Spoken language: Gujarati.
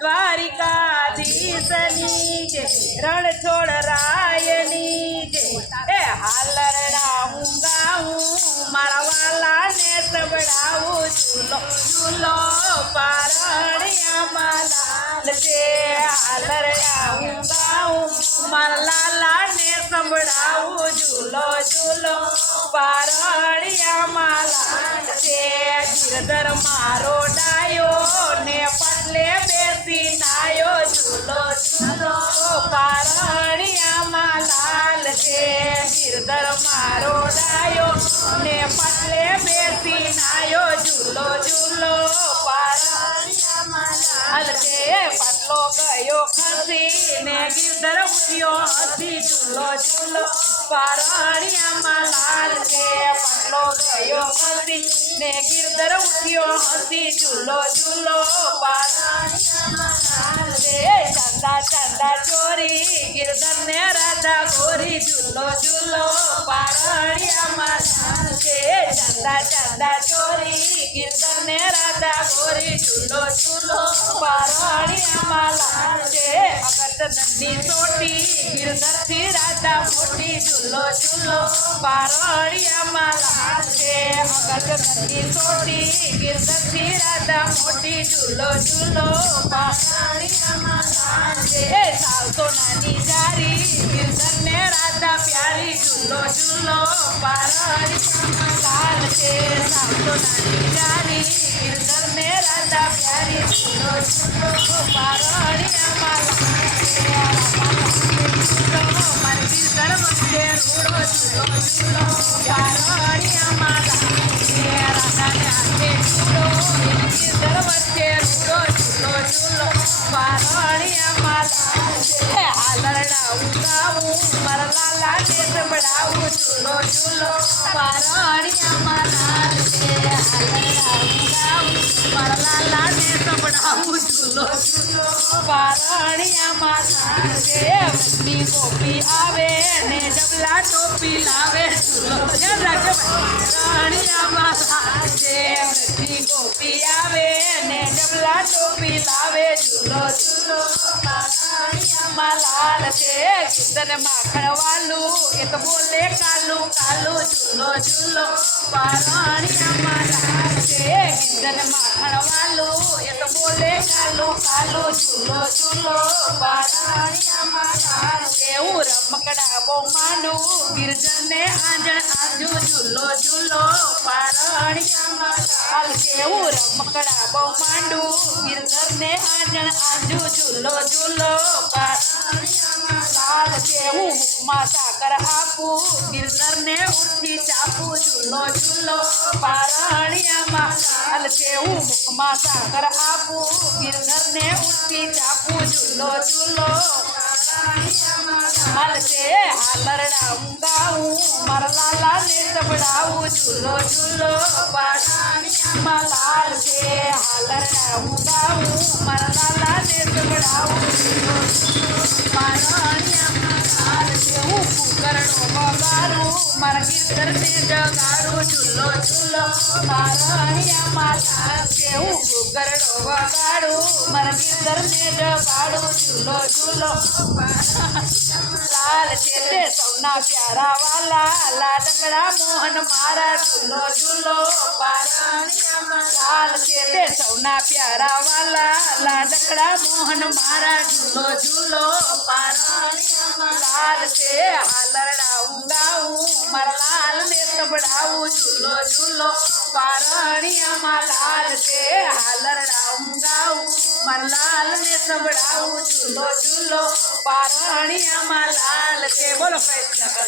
દ્વારિકાધીશની જય, રણછોડ રાયની જય. એ હાલરડા હું ગાઉં મારા વાલાને સંભળાવું, ઝૂલો ઝૂલો પારણિયામાં લાલ છે. હાલરડા હું ગાઉં મારા લાલાને સંભળાવું, ઝૂલો ઝૂલો પારણિયામાં લાલ છે. ગિરધર મારો ડાયો ને પટલે બેસી નાયો, ઝૂલો ઝૂલો પારણિયામાં લાલ છે. ગિરધર મારો ડાયો ને પટલે બેસી નાયો, ઝૂલો ઝૂલો પારણિયામાં લાલ છે. પટલો ગયો ખસી ને ગિરધર ઉઠ્યો હસી, ઝૂલો ઝૂલો પારણિયામાં લાલ છે. પટલો ગયો ખસી ને ગિરધર ઉઠ્યો હસી, ઝૂલો ઝૂલો પારણિયામાં લાલ છે. ચંદા ચંદા ચોરી ગિરધર ને રાધા ગોરી, ઝૂલો ઝૂલો પારણિયામાં લાલ છે. ચંદા ચંદા ચોરી ગિરધર ને રાધા ગોરી, ઝૂલો ઝૂલો પારણિયામાં લાલ છે. અગરચંદનની ચોટી ગિરધર થી રાધા મોટી, ઝૂલો ઝૂલો પારણિયામાં લાલ છે. અગરચંદનની ચોટી ગિરધર થી રાધા મોટી, ઝૂલો ઝૂલો પારણિયામાં લાલ છે. સાવ સોનાની જારી ગિરધર ને રાધા પ્યારી, ઝૂલો ઝૂલો પારણિયામાં લાલ છે. સાવ સોનાની જારી ગિરધર ને રાધા પ્યારી, ઝૂલો ઝૂલો પારણિયામાં લાલ છે. મારે ગિરધર વખતે રૂડો, ઝૂલો ઝૂલો પારણિયામાં લાલ છે. રાધાને હાથે રૂડો ગિરધર વચ્ચે રૂડો, ઝૂલો ઝૂલો પારણિયામાં લાલ છે. હાલરડા હું ગાઉં મારા લાલાને સંભળાવું, ઝૂલો ઝૂલો પારણિયામાં લાલ છે. હાલરડા હું ગાઉં મારા લાલાને સંભળાવું, ઝૂલો ઝૂલો પારણિયામાં લાલ છે. વચની ગોપી આવે ને ડબલા ટોપી લાવે, ઝૂલો યાદ રાખજો પારણિયામાં લાલ છે. વચની ગોપી આવે ને ડબલા ટોપી લાવે, ઝૂલો ઝૂલો પારણિયામાં લાલ છે. ગિરધર માખણ વાલું એ તો બોલે કાલું કાલું, ઝૂલો ઝૂલો પારણિયામાં લાલ છે. ગિરધર માખણ વાલું એ તો બોલે કાલું કાલું, ઝૂલો ઝૂલો પારણિયામાં લાલ છે. હું રમકડા બહુ માંડું ગિરધર ને આંજણ આંજુ, ઝૂલો ઝૂલો પારણિયામાં લાલ છે. હું રમકડા બહુ માંડું ગિરધર ને આંજણ આંજુ, ઝૂલો ઝૂલો પારણિયામાં લાલ છે. હું મુખમાં સાકર આપું ગિરધર ને ઉઠી ચાપું, ઝૂલો ઝૂલો પારણિયામાં લાલ છે. હું મુખમાં સાકર આપું ગિરધર ને ઉઠી ચાપું, ઝૂલો ઝૂલો પારણિયામાં લાલ છે. હાલરડા હું ગાઉં મારા લાલાને સંભળાવું, ઝૂલો ઝૂલો પારણિયામાં લાલ છે. હાલરડા હું ગાઉં મારા લાલાને સંભળાવું, ઝૂલો ઝૂલો પારણિયામાં લાલ છે. હું કુકરણો વગાડું મારા ગિરધરને જગાડું, ઝૂલો ઝૂલો પારણિયામાં લાલ છે. હું કુકરણો વગાડું મારા ગિરધરને જગાડું, ઝૂલો ઝૂલો લાલ છે. તે સૌના પ્યારા વાલા લાડકડા મોહન મારા, ઝૂલો ઝૂલો પારણિયામાં લાલ છે. તે સૌના પ્યારા વાલા લાડકડા મોહન મારા, ઝૂલો ઝૂલો પારણિયામાં લાલ છે. હાલરડા હું ગાઉં મારા લાલને સંભળાવું, ઝૂલો ઝૂલો પારણિયામાં લાલ છે. હાલરડા હું ગાઉં મારા લાલને સંભળાવું, ઝૂલો ઝૂલો પારણિયામાં લાલ છે. બોલો કૃષ્ણ.